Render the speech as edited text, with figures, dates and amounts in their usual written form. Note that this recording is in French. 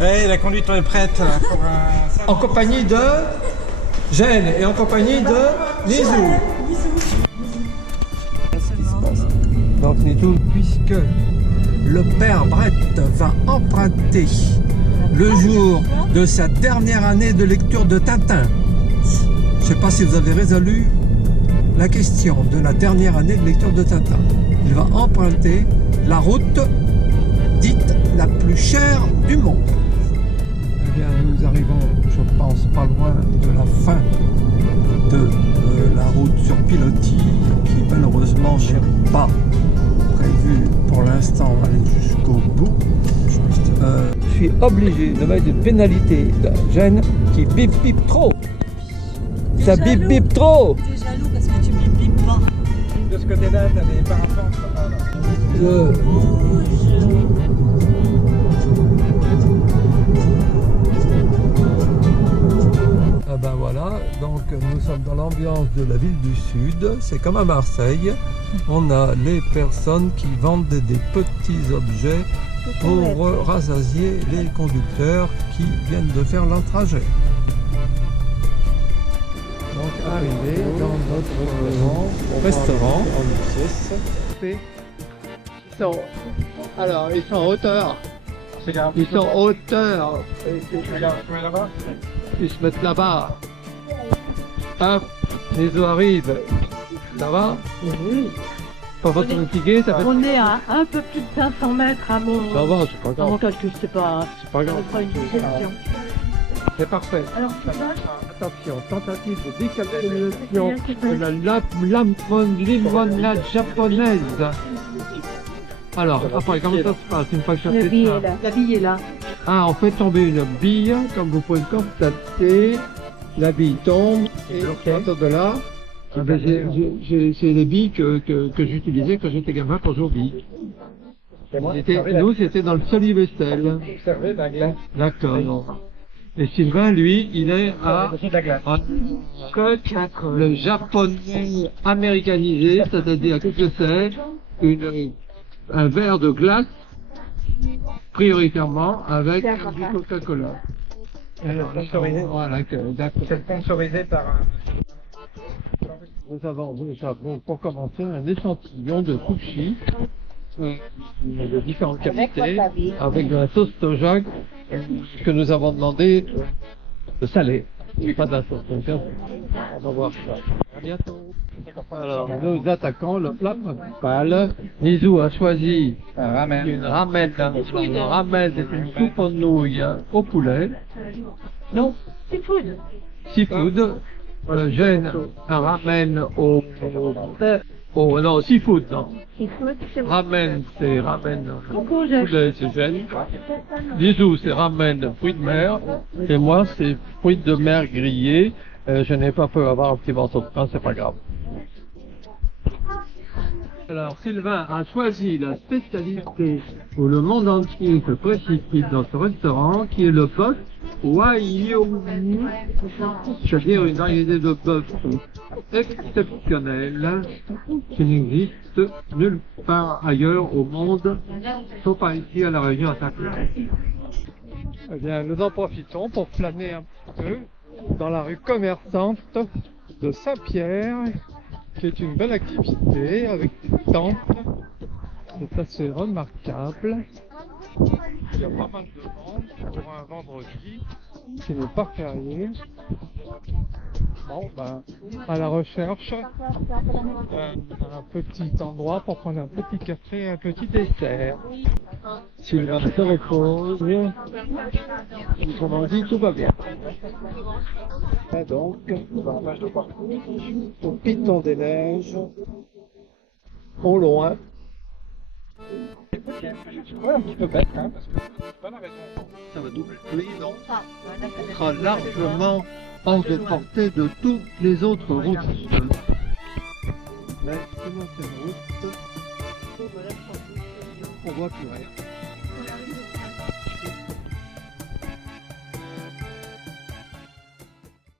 Hey, la conduite est prête pour un... En compagnie de Jeanne et en compagnie de Nizou. Donc Nizou, puisque le père Brett va emprunter le jour de sa dernière année de lecture de Tintin. Je ne sais pas si vous avez résolu la question de la dernière année de lecture de Tintin. Il va emprunter la route dite la plus chère du monde. Eh bien, nous arrivons, je pense, pas loin de la fin de la route sur pilotis, qui malheureusement n'est pas prévue pour l'instant aller jusqu'au bout. Je suis obligé de mettre une pénalité de Jeanne qui bip bip trop. Ça bip bip trop. T'es jaloux parce que tu bip bip pas. De ce côté-là, t'as des parapentes là-bas. Ah ben voilà, donc nous sommes dans l'ambiance de la ville du Sud, c'est comme à Marseille, on a les personnes qui vendent des petits objets pour rassasier les conducteurs qui viennent de faire leur trajet. Donc arrivé dans notre restaurant Alors, ils sont en hauteur. Ils sont en hauteur. Ils se mettent là-bas. Hop, les eaux arrivent. Ça va? Oui. Pas votre fatigué, ça fait... On est à un peu plus de 500 mètres à mon... Ça va, c'est pas À grave. mon calcul, c'est pas... C'est pas grave. On fera une digestion. C'est parfait. Alors, tu vas... Attention, tentative de décapsulation de la limonade japonaise. Alors, après, comment ça se passe une fois que La j'ai bille fait est ça? là. La bille est là. Ah, on fait tomber une bille, comme vous pouvez le constater. La bille tombe et à partir de là, c'est les billes que j'utilisais quand j'étais gamin pour jouer aux billes. Nous, c'était dans le solivestel. D'accord. Et Sylvain, lui, il est à le japonais américanisé, c'est-à-dire que c'est un verre de glace, prioritairement avec du Coca-Cola. Voilà, d'accord. C'est sponsorisé par... Nous avons pour commencer un échantillon de sushi de différentes qualités avec de la sauce soja que nous avons demandé de salé. Pas de la sauce soja. On va voir ça. À bientôt. Alors, nous attaquons le plat principal. Nizou a choisi une ramen. Une ramen, c'est une soupe en nouilles au poulet. Non, Seafood. seafood. Jeanne, un ramen au non, seafood, non. Seafood, c'est bon. Ramen, c'est ramen Poulet. poulet, c'est Jeanne. Nizou, c'est ramen fruits de mer. Et moi, c'est fruits de mer grillés. Je n'ai pas peur d'avoir un petit morceau de pain, c'est pas grave. Alors, Sylvain a choisi la spécialité où le monde entier se précipite dans ce restaurant, qui est le bœuf Wagyu, c'est-à-dire une variété de bœuf exceptionnelle qui n'existe nulle part ailleurs au monde, sauf par ici à la région Atacama. Eh bien, nous en profitons pour flâner un petit peu dans la rue commerçante de Saint-Pierre, qui est une belle activité avec des tentes. C'est assez remarquable. Il y a pas mal de monde pour un vendredi qui n'est pas férié. Bon, ben, à la recherche d'un petit endroit pour prendre un petit café et un petit dessert. Sylvain se repose. Comme on dit, tout va bien. Et donc, au Piton des Neiges, au loin. Ouais, un petit peu bête, hein, parce que c'est pas la raison. Ça va doubler. Oui, non. Ça sera largement hors de portée de toutes les autres routes. Mais comment c'est route, on voit plus rien.